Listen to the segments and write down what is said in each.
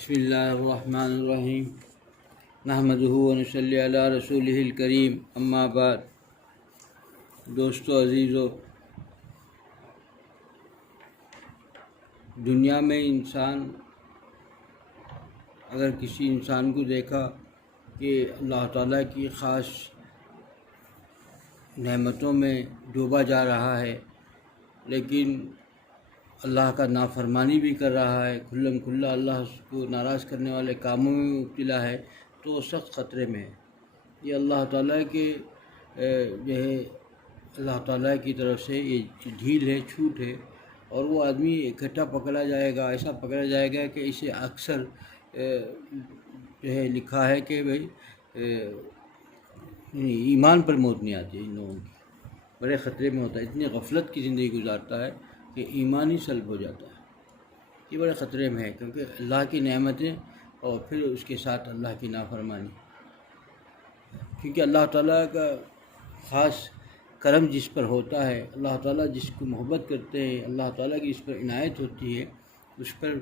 بسم اللہ الرحمن الرحیم نحمدہ ونصلی علی رسولہ الکریم اما بعد۔ دوستو عزیزو، دنیا میں اگر کسی انسان کو دیکھا کہ اللہ تعالیٰ کی خاص نعمتوں میں ڈوبا جا رہا ہے، لیکن اللہ کا نافرمانی بھی کر رہا ہے، کھلم کھلا اللہ کو ناراض کرنے والے کاموں میں مبتلا ہے، تو وہ سخت خطرے میں ہے۔ یہ اللہ تعالیٰ کے اللہ تعالیٰ کی طرف سے یہ ڈھیل ہے، چھوٹ ہے، اور وہ آدمی اکٹھا پکڑا جائے گا، ایسا پکڑا جائے گا کہ اسے اکثر لکھا ہے کہ بھائی ایمان پر موت نہیں آتی ہے، ان لوگوں کی بڑے خطرے میں ہوتا ہے، اتنی غفلت کی زندگی گزارتا ہے کہ ایمان ہی سلب ہو جاتا ہے۔ یہ بڑے خطرے میں ہے، کیونکہ اللہ کی نعمتیں اور پھر اس کے ساتھ اللہ کی نافرمانی، کیونکہ اللہ تعالیٰ کا خاص کرم جس پر ہوتا ہے، اللہ تعالیٰ جس کو محبت کرتے ہیں، اللہ تعالیٰ کی اس پر عنایت ہوتی ہے، اس پر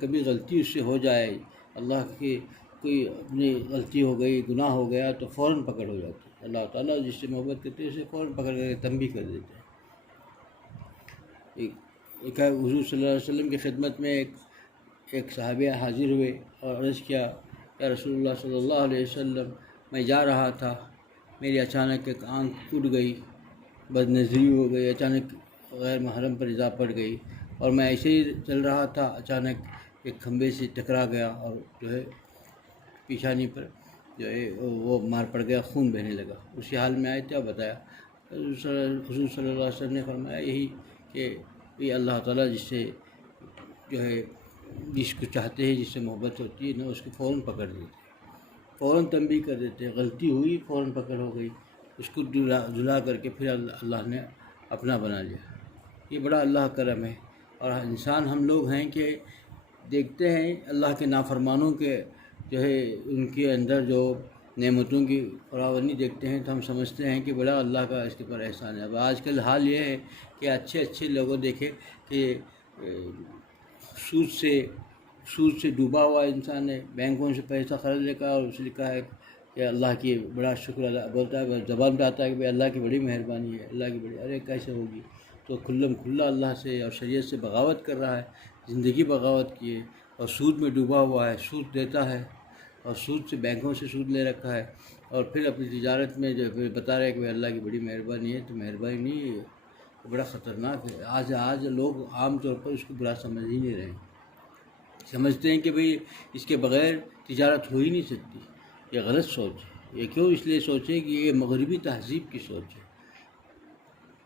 کبھی غلطی اس سے ہو جائے، اللہ کے کوئی اپنی غلطی ہو گئی، گناہ ہو گیا، تو فوراً پکڑ ہو جاتی ہے۔ اللہ تعالیٰ جس سے محبت کرتے ہیں اسے فوراً پکڑ کر کے تنبیہ کر دیتے ہیں۔ ایک حضور صلی اللہ علیہ وسلم کی خدمت میں ایک صحابیہ حاضر ہوئے اور عرض کیا، یا رسول اللہ صلی اللہ علیہ وسلم، میں جا رہا تھا، میری اچانک ایک آنکھ ٹوٹ گئی، بد نظری ہو گئی، اچانک غیر محرم پر نظر پڑ گئی، اور میں ایسے ہی چل رہا تھا، اچانک ایک کھمبے سے ٹکرا گیا اور پیشانی پر وہ مار پڑ گیا، خون بہنے لگا۔ اسی حال میں آئے تھے، بتایا حضور صلی اللہ علیہ وسلم نے فرمایا یہی کہ یہ اللہ تعالیٰ جس سے جس کو چاہتے ہیں، جس سے محبت ہوتی ہے نا، اس کو فوراً پکڑ دیتے ہیں، فوراً تنبیہ کر دیتے ہیں، غلطی ہوئی فوراً پکڑ ہو گئی، اس کو جلا کر کے پھر اللہ نے اپنا بنا لیا۔ یہ بڑا اللہ کرم ہے۔ اور انسان ہم لوگ ہیں کہ دیکھتے ہیں اللہ کے نافرمانوں کے ان کے اندر جو نعمتوں کی فراوانی دیکھتے ہیں، تو ہم سمجھتے ہیں کہ بڑا اللہ کا اس کے پر احسان ہے۔ اب آج کل حال یہ ہے کہ اچھے لوگوں دیکھے کہ سود سے ڈوبا ہوا انسان ہے، بینکوں سے پیسہ خرچ لے کر، اور اس لکھا ہے کہ اللہ کی بڑا شکر ادا بولتا ہے، زبان پہ آتا ہے کہ بھائی اللہ کی بڑی مہربانی ہے، اللہ کی بڑی، ارے کیسے ہوگی؟ تو کھلم کھلا اللہ سے اور شریعت سے بغاوت کر رہا ہے، زندگی بغاوت کی ہے، اور سود میں ڈوبا ہوا ہے، سود دیتا ہے، اور سود سے بینکوں سے سود لے رکھا ہے، اور پھر اپنی تجارت میں بتا رہے کہ بھائی اللہ کی بڑی مہربانی ہے، تو مہربانی نہیں ہے، بڑا خطرناک ہے۔ آج لوگ عام طور پر اس کو برا سمجھ ہی نہیں رہے ہیں، سمجھتے ہیں کہ بھئی اس کے بغیر تجارت ہو ہی نہیں سکتی۔ یہ غلط سوچ ہے۔ یہ کیوں؟ اس لیے سوچیں کہ یہ مغربی تہذیب کی سوچ ہے۔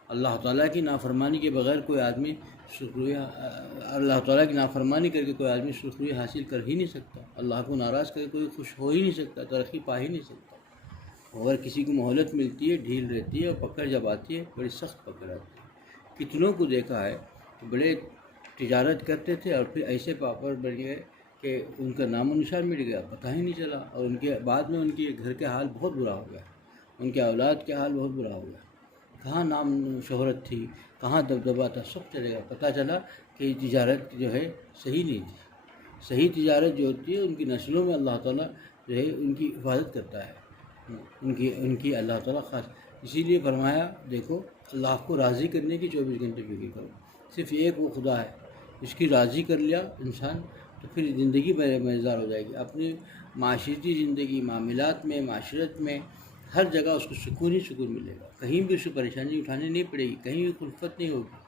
اللہ تعالیٰ کی نافرمانی کے بغیر کوئی آدمی اللہ تعالیٰ کی نافرمانی کر کے کوئی آدمی سرخروئی حاصل کر ہی نہیں سکتا، اللہ کو ناراض کر کے کوئی خوش ہو ہی نہیں سکتا، ترقی پا ہی نہیں سکتا۔ اگر کسی کو مہلت ملتی ہے، ڈھیل رہتی ہے، اور پکڑ جب آتی ہے بڑی سخت پکڑ آتی ہے۔ کتنوں کو دیکھا ہے کہ بڑے تجارت کرتے تھے اور پھر ایسے پاپڑ بن گئے کہ ان کا نام و نشان مٹ گیا، پتہ ہی نہیں چلا، اور ان کے بعد میں ان کے گھر کے حال بہت برا ہو گیا، ان کے اولاد کے حال بہت برا ہو گیا۔ کہاں نام شہرت تھی، کہاں دبدبہ تھا، سب چلے گا۔ پتہ چلا کہ تجارت صحیح نہیں تھی۔ صحیح تجارت جو ہوتی ہے، ان کی نسلوں میں اللہ تعالیٰ ان کی حفاظت کرتا ہے، ان کی اللہ تعالیٰ خاص۔ اسی لیے فرمایا، دیکھو اللہ کو راضی کرنے کی 24 گھنٹے فکر کرو، صرف ایک وہ خدا ہے، اس کی راضی کر لیا انسان تو پھر زندگی مزیدار ہو جائے گی۔ اپنی معاشرتی زندگی، معاملات میں، معاشرت میں، ہر جگہ اس کو سکون ہی سکون ملے گا، کہیں بھی اس کو پریشانی اٹھانی نہیں پڑے گی، کہیں بھی الفت نہیں ہوگی۔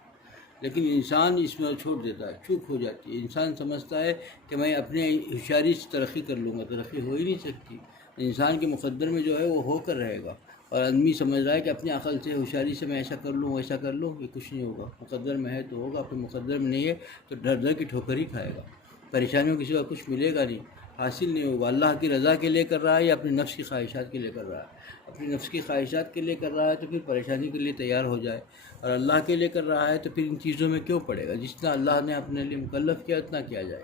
لیکن انسان اس میں چھوڑ دیتا ہے، چوک ہو جاتی ہے۔ انسان سمجھتا ہے کہ میں اپنے ہوشیاری سے ترقی کر لوں گا، ترقی ہو ہی نہیں سکتی۔ انسان کے مقدر میں وہ ہو کر رہے گا، اور آدمی سمجھ رہا ہے کہ اپنی عقل سے، ہوشیاری سے میں ایسا کر لوں ویسا کر لوں، یہ کچھ نہیں ہوگا۔ مقدر میں ہے تو ہوگا، پھر مقدر میں نہیں ہے تو ڈر کی ٹھوکر ہی کھائے گا، پریشانیوں کے سوا کچھ ملے گا نہیں، حاصل نہیں ہوگا۔ اللہ کی رضا کے لیے کر رہا ہے یا اپنی نفس کی خواہشات کے لیے کر رہا ہے؟ اپنی نفس کی خواہشات کے لیے کر رہا ہے تو پھر پریشانی کے لیے تیار ہو جائے، اور اللہ کے لیے کر رہا ہے تو پھر ان چیزوں میں کیوں پڑے گا؟ جتنا اللہ نے اپنے لیے مکلف کیا اتنا کیا جائے،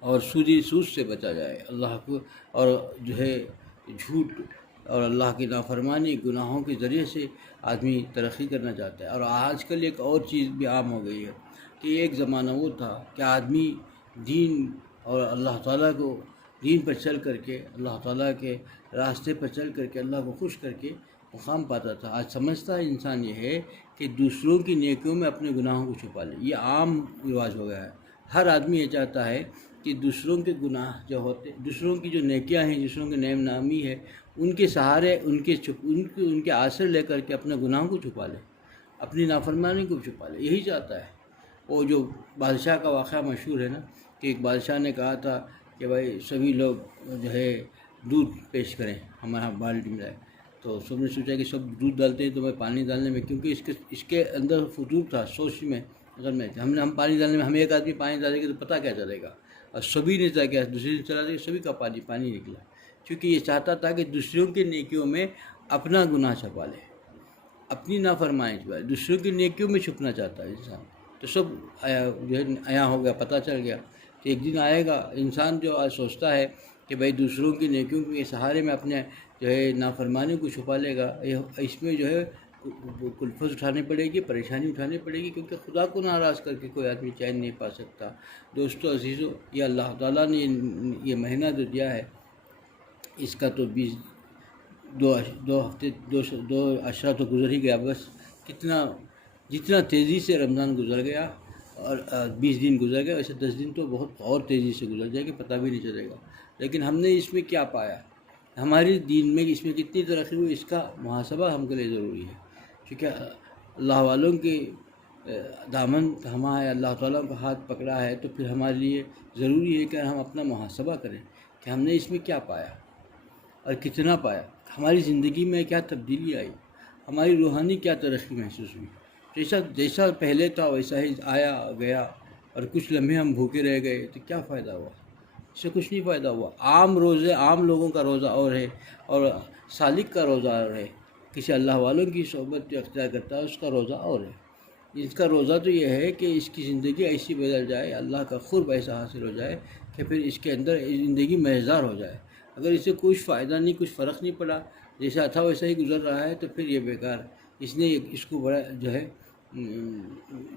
اور سود سے بچا جائے، اللہ کو اور جھوٹ اور اللہ کی نافرمانی، گناہوں کے ذریعے سے آدمی ترقی کرنا چاہتا ہے۔ اور آج کل ایک اور چیز بھی عام ہو گئی ہے کہ ایک زمانہ وہ تھا کہ آدمی دین اور اللہ تعالیٰ کو دین پر چل کر کے، اللہ تعالیٰ کے راستے پر چل کر کے اللہ کو خوش کر کے مقام پاتا تھا۔ آج سمجھتا ہے انسان یہ ہے کہ دوسروں کی نیکیوں میں اپنے گناہوں کو چھپا لے۔ یہ عام رواج ہو گیا ہے۔ ہر آدمی یہ چاہتا ہے کہ دوسروں کے گناہ جو ہوتے، دوسروں کی جو نیکیاں ہیں، دوسروں کے نعم نامی ہے، ان کے سہارے، ان کے آثر لے کر کے اپنے گناہوں کو چھپا لے، اپنی نافرمانی کو چھپا لے، یہی چاہتا ہے۔ وہ جو بادشاہ کا واقعہ مشہور ہے نا، کہ ایک بادشاہ نے کہا تھا کہ بھائی سبھی لوگ جو ہے دودھ پیش کریں، ہمارا بالٹی میں جائے، تو سب نے سوچا کہ سب دودھ ڈالتے ہیں تو میں پانی ڈالنے میں، کیونکہ اس کے اندر فطور تھا، سوچ میں، اگر ہم پانی ڈالنے میں، ہم ایک آدمی پانی ڈالے گا تو پتہ کیا چلے گا، اور سبھی نے کیا دوسرے نے چلا دیا، سبھی کا پانی نکلا، کیونکہ یہ چاہتا تھا کہ دوسروں کی نیکیوں میں اپنا گناہ چھپا لے، اپنی نافرمانی چھپا لے، دوسروں کی نیکیوں میں چھپنا چاہتا ہے انسان۔ تو سب جو ہے عیاں ہو گیا، پتہ چل گیا کہ ایک دن آئے گا انسان جو آج سوچتا ہے کہ بھائی دوسروں کی نیکیوں کے سہارے میں اپنے جو ہے نافرمانی کو چھپا لے گا، اس میں جو ہے کلفت اٹھانی پڑے گی، پریشانی اٹھانی پڑے گی، کیونکہ خدا کو ناراض کر کے کوئی آدمی چین نہیں پا سکتا۔ دوستو عزیزو، یہ اللہ تعالیٰ نے یہ مہینہ جو دیا ہے، اس کا تو 2 اشرا تو گزر ہی گیا، بس جتنا تیزی سے رمضان گزر گیا اور 20 دن گزر گئے، ویسے 10 دن تو بہت اور تیزی سے گزر جائے گا، پتہ بھی نہیں چلے گا۔ لیکن ہم نے اس میں کیا پایا، ہماری دین میں اس میں کتنی ترقی ہوئی، اس کا محاسبہ ہم کے لیے ضروری ہے، کیونکہ اللہ والوں کے دامن تھاما ہے، اللہ تعالیٰ کا ہاتھ پکڑا ہے، تو پھر ہمارے لیے ضروری ہے کہ ہم اپنا محاسبہ کریں کہ ہم نے اس میں کیا پایا اور کتنا پایا، ہماری زندگی میں کیا تبدیلی آئی، ہماری روحانی کیا ترقی محسوس ہوئی۔ جیسا پہلے تھا ویسا ہی آیا گیا، اور کچھ لمحے ہم بھوکے رہ گئے تو کیا فائدہ ہوا، اس سے کچھ نہیں فائدہ ہوا۔ عام لوگوں کا روزہ اور ہے، اور سالک کا روزہ اور ہے، کسی اللہ والوں کی صحبت جو اختیار کرتا ہے اس کا روزہ اور ہے۔ اس کا روزہ تو یہ ہے کہ اس کی زندگی ایسی بدل جائے، اللہ کا قرب ایسا حاصل ہو جائے کہ پھر اس کے اندر زندگی مزیدار ہو جائے۔ اگر اس سے کچھ فائدہ نہیں، کچھ فرق نہیں پڑا، جیسا تھا ویسا ہی گزر رہا ہے، تو پھر یہ بیکار، اس کو بڑا جو ہے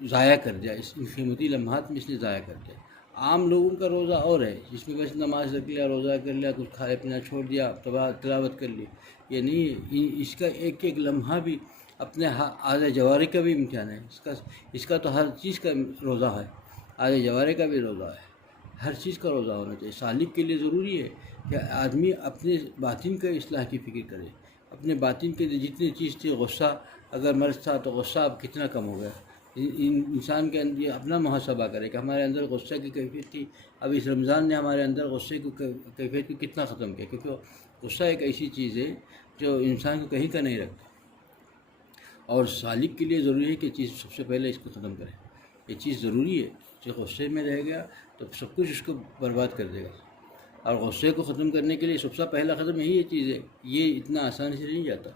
ضائع کر دیا، اس قیمتی لمحات میں اس نے ضائع کر دیا۔ عام لوگوں کا روزہ اور ہے، جس میں بس نماز رکھ لیا، روزہ کر لیا، کچھ کھانا پینا چھوڑ دیا، تلاوت کر لی، یہ نہیں، اس کا ایک ایک لمحہ بھی اپنے اعضاء جوارح کا بھی امتحان ہے، اس کا تو ہر چیز کا روزہ ہے، اعضاء جوارح کا بھی روزہ ہے، ہر چیز کا روزہ ہونا چاہیے۔ سالک کے لیے ضروری ہے کہ آدمی اپنے باطن کا اصلاح کی فکر کرے، اپنے باطن کے جتنی چیز تھی، غصہ اگر مرض تھا تو غصہ اب کتنا کم ہو گیا، انسان کے اندر اپنا محاسبہ کرے کہ ہمارے اندر غصے کی کیفیت تھی، اب اس رمضان نے ہمارے اندر غصے کی کیفیت کو کتنا ختم کیا، کیونکہ غصہ ایک ایسی چیز ہے جو انسان کو کہیں کا نہیں رکھتا، اور سالک کے لیے ضروری ہے کہ چیز سب سے پہلے اس کو ختم کرے، یہ چیز ضروری ہے۔ جو غصے میں رہ گیا تو سب کچھ اس کو برباد کر دے گا، اور غصے کو ختم کرنے کے لیے سب سے پہلا قدم یہی چیز ہے، یہ اتنا آسانی سے نہیں جاتا،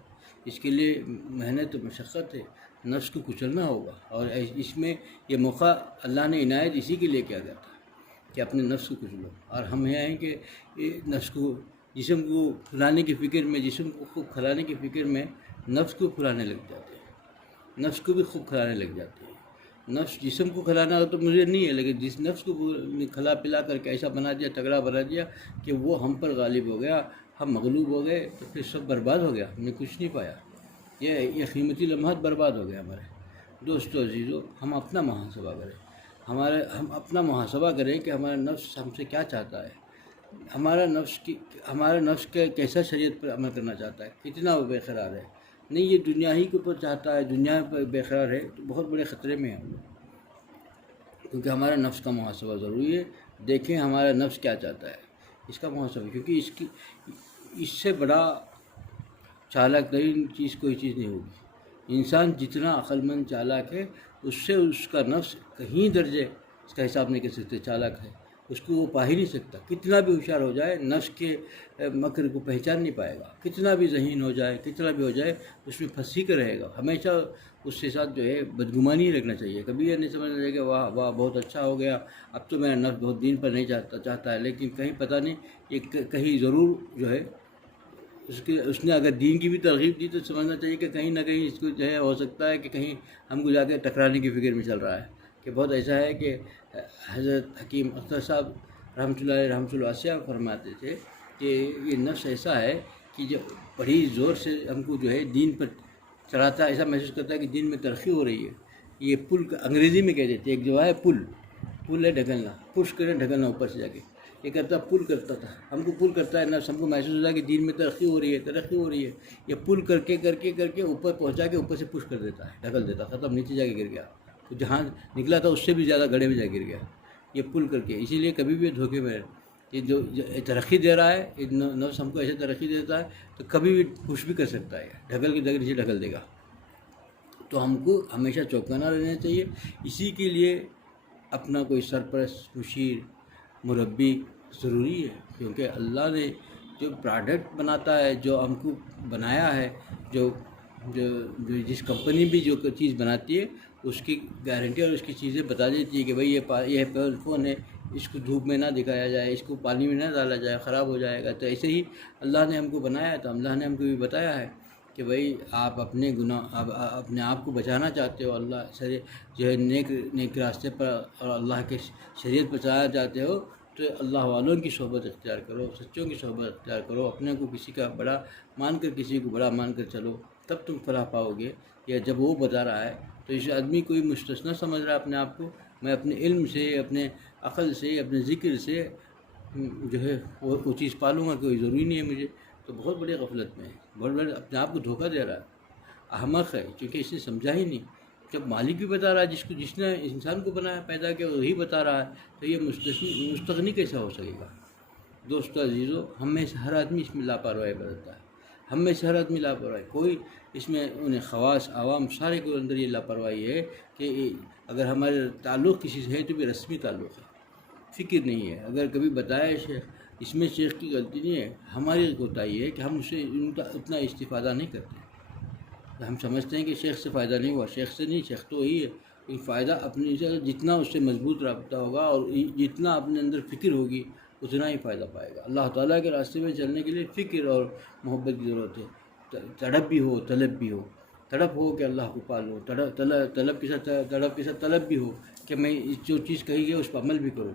اس کے لیے محنت مشقت ہے، نفس کو کچلنا ہوگا، اور اس میں یہ موقع اللہ نے عنایت اسی کے لیے کیا گیا تھا کہ اپنے نفس کو کچلو، اور ہم یہ ہیں کہ نفس کو، جسم کو پھلانے کی فکر میں، جسم کو خوب کھلانے کی فکر میں نفس کو پھلانے لگ جاتے ہیں، نفس کو بھی خوب کھلانے لگ جاتے ہیں۔ نفس جسم کو کھلانا تو مجھے نہیں ہے، لیکن جس نفس کو کھلا پلا کر کے ایسا بنا دیا، تگڑا بنا دیا کہ وہ ہم پر غالب ہو گیا، ہم مغلوب ہو گئے، تو پھر سب برباد ہو گیا، ہم نے کچھ نہیں پایا، یہ قیمتی لمحات برباد ہو گئے ہمارے۔ دوستو عزیزو، ہم اپنا محاسبہ کریں، ہم اپنا محاسبہ کریں کہ ہمارا نفس ہم سے کیا چاہتا ہے، ہمارا نفس کیسا شریعت پر عمل کرنا چاہتا ہے، کتنا وہ بے قرار ہے، نہیں یہ دنیا ہی کے اوپر چاہتا ہے، دنیا پر بے قرار ہے، تو بہت بڑے خطرے میں ہیں ہم لوگ، کیونکہ ہمارا نفس کا محاسبہ ضروری ہے۔ دیکھیں ہمارا نفس کیا چاہتا ہے، اس کا محاسبہ، کیونکہ اس سے بڑا چالاک ترین چیز کوئی چیز نہیں ہوگی۔ انسان جتنا عقل مند چالاک ہے، اس سے اس کا نفس کہیں درجے اس کا حساب نہیں کر سکتے چالاک ہے، اس کو وہ پا ہی نہیں سکتا، کتنا بھی ہوشیار ہو جائے نفس کے مکر کو پہچان نہیں پائے گا، کتنا بھی ذہین ہو جائے، کتنا بھی ہو جائے، اس میں پھنسی کر رہے گا، ہمیشہ اس کے ساتھ جو ہے بدگمانی ہی رکھنا چاہیے، کبھی یہ نہیں سمجھنا چاہیے کہ واہ واہ بہت اچھا ہو گیا، اب تو میرا نفس بہت دین پر نہیں چاہتا ہے، لیکن کہیں پتہ نہیں یہ کہیں ضرور جو ہے اس نے اگر دین کی بھی ترغیب دی تو سمجھنا چاہیے کہ کہیں نہ کہیں اس کو جو ہے ہو سکتا ہے کہ کہیں ہم کو جا کے ٹکرانے کی فکر میں چل رہا ہے، کہ بہت ایسا ہے کہ حضرت حکیم اختر صاحب رحمۃ اللہ علیہ رحمۃ اللہ واسعہ فرماتے تھے کہ یہ نفس ایسا ہے کہ جو بڑی زور سے ہم کو جو ہے دین پر چلاتا ہے، ایسا محسوس کرتا ہے کہ دین میں ترقی ہو رہی ہے. یہ پل انگریزی میں کہہ دیتے ہیں، ایک جو ہے پل ہے ڈھکلنا، پش کریں ڈھکلنا اوپر سے جا کے، یہ کرتا پل کرتا تھا، ہم کو پل کرتا ہے نفس، ہم کو محسوس ہوتا ہے کہ دین میں ترقی ہو رہی ہے. یہ پل کر کے اوپر پہنچا کے اوپر سے پش کر دیتا ہے، ڈھکل دیتا، ختم، نیچے جا کے گر گیا، تو جہاں نکلا تھا اس سے بھی زیادہ گڑھے میں جا گر گیا. یہ پل کر کے، اسی لیے کبھی بھی دھوکے میں یہ جو ترقی دے رہا ہے، یہ نفس ہم کو ایسے ترقی دیتا ہے تو کبھی بھی پش بھی کر سکتا ہے، ڈھکل کے نیچے ڈھکل دے گا. تو ہم کو ہمیشہ چوکنا رہنا چاہیے. اسی کے لیے اپنا کوئی سرپرست، مشیر، مربی ضروری ہے، کیونکہ اللہ نے جو پروڈکٹ بناتا ہے، جو ہم کو بنایا ہے، جو جس کمپنی بھی جو چیز بناتی ہے اس کی گارنٹی اور اس کی چیزیں بتا دیتی ہے کہ بھائی یہ فون ہے، اس کو دھوپ میں نہ دکھایا جائے، اس کو پانی میں نہ ڈالا جائے، خراب ہو جائے گا. تو ایسے ہی اللہ نے ہم کو بنایا ہے، تو اللہ نے ہم کو بھی بتایا ہے کہ بھائی آپ اپنے گناہ، اپنے آپ کو بچانا چاہتے ہو، اللہ سے جو ہے نیک راستے پر اور اللہ کے شریعت پر چلانا چاہتے ہو، تو اللہ والوں کی صحبت اختیار کرو، سچوں کی صحبت اختیار کرو، اپنے کو کسی کا بڑا مان کر، کسی کو بڑا مان کر چلو، تب تم فلاح پاؤ گے. یا جب وہ بتا رہا ہے تو اس آدمی کوئی مستثنا سمجھ رہا ہے اپنے آپ کو، میں اپنے علم سے، اپنے عقل سے، اپنے ذکر سے جو ہے وہ چیز پالوں گا، کوئی ضروری نہیں ہے مجھے، تو بہت بڑی غفلت میں ہے، بہت بڑے اپنے آپ کو دھوکہ دے رہا ہے، احمق ہے، کیونکہ اس نے سمجھا ہی نہیں. جب مالک بھی بتا رہا ہے، جس نے انسان کو بنایا، پیدا کیا، وہی بتا رہا ہے، تو یہ مستغنی کیسا ہو سکے گا؟ دوستو عزیزو، ہم میں سے ہر آدمی اس میں لاپرواہی برتتا ہے، ہم میں سے ہر آدمی لاپرواہی، کوئی اس میں انہیں خواص، عوام سارے کے اندر یہ لاپرواہی ہے کہ اگر ہمارے تعلق کسی سے ہے تو بھی رسمی تعلق ہے، فکر نہیں ہے. اگر کبھی بتایا شیخ، اس میں شیخ کی غلطی نہیں ہے، ہماری کوتاہی ہے کہ ہم اسے اتنا استفادہ نہیں کرتے. ہم سمجھتے ہیں کہ شیخ سے فائدہ نہیں ہوا، شیخ سے نہیں، شیخ تو وہی ہے، لیکن فائدہ اپنی سے، جتنا اس سے مضبوط رابطہ ہوگا اور جتنا اپنے اندر فکر ہوگی اتنا ہی فائدہ پائے گا. اللہ تعالیٰ کے راستے میں چلنے کے لیے فکر اور محبت کی ضرورت ہے. تڑپ بھی ہو، طلب بھی ہو. تڑپ ہو کہ اللہ کو پالو، طلب کے ساتھ طلب بھی ہو کہ میں جو چیز کہی گئی اس پر عمل بھی کروں،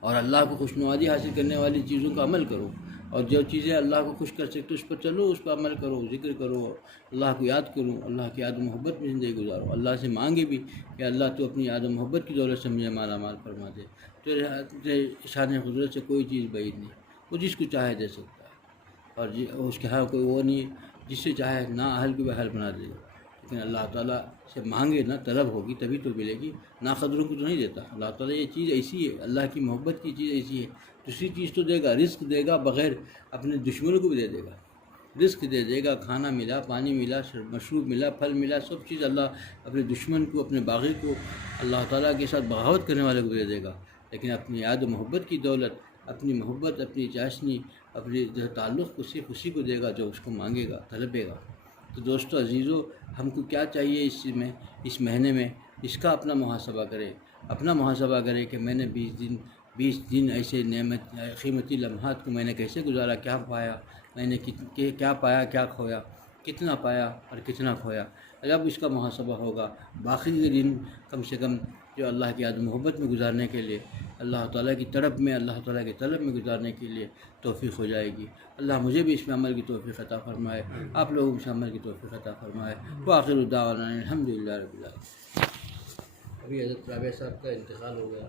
اور اللہ کو خوشنودی حاصل کرنے والی چیزوں کا عمل کرو، اور جو چیزیں اللہ کو خوش کر سکتے اس پر چلو، اس پر عمل کرو، ذکر کرو، اللہ کو یاد کرو، اللہ کی یاد و محبت میں زندگی گزارو. اللہ سے مانگے بھی کہ اللہ تو اپنی یاد و محبت کی دولت سے مجھے مالا مال فرما دے. تو شان قدرت سے کوئی چیز بعید نہیں، وہ جس کو چاہے دے سکتا ہے، اور اس کے ہاں کوئی وہ نہیں جس سے چاہے نہ اہل کو بھی اہل بنا دے گا. لیکن اللہ تعالیٰ سے مانگے نا، طلب ہوگی تبھی تو ملے گی، نا قدروں کو تو نہیں دیتا. اللہ تعالیٰ یہ چیز ایسی ہے، اللہ کی محبت کی چیز ایسی ہے، دوسری چیز تو دے گا، رزق دے گا، بغیر اپنے دشمنوں کو بھی دے گا، رزق دے دے گا، کھانا ملا، پانی ملا، مشروب ملا، پھل ملا، سب چیز اللہ اپنے دشمن کو، اپنے باغی کو، اللہ تعالیٰ کے ساتھ بغاوت کرنے والے کو دے دے گا. لیکن اپنی یاد و محبت کی دولت، اپنی محبت، اپنی چاشنی، اپنے جو تعلق کو صرف اسی کو دے گا جو اس کو مانگے گا، طلبے گا. تو دوستو عزیزو، ہم کو کیا چاہیے اس مہینے میں، اس کا اپنا محاسبہ کریں، اپنا محاسبہ کریں کہ میں نے 20 دن ایسے نعمت قیمتی لمحات کو میں نے کیسے گزارا، کیا پایا میں نے، کیا پایا، کیا کھویا، کتنا پایا اور کتنا کھویا. جب اس کا محاسبہ ہوگا، باقی کے دن کم سے کم جو اللہ کی یاد و محبت میں گزارنے کے لیے، اللہ تعالیٰ کی طرف میں، اللہ تعالیٰ کی طلب میں گزارنے کے لیے توفیق ہو جائے گی. اللہ مجھے بھی اس میں عمل کی توفیق عطا فرمائے، آپ لوگوں کو اس عمل کی توفیق عطا فرمائے. وآخر دعوانا الحمدللہ رب العالمین. ابھی حضرت رابعہ صاحب کا انتقال ہو گیا.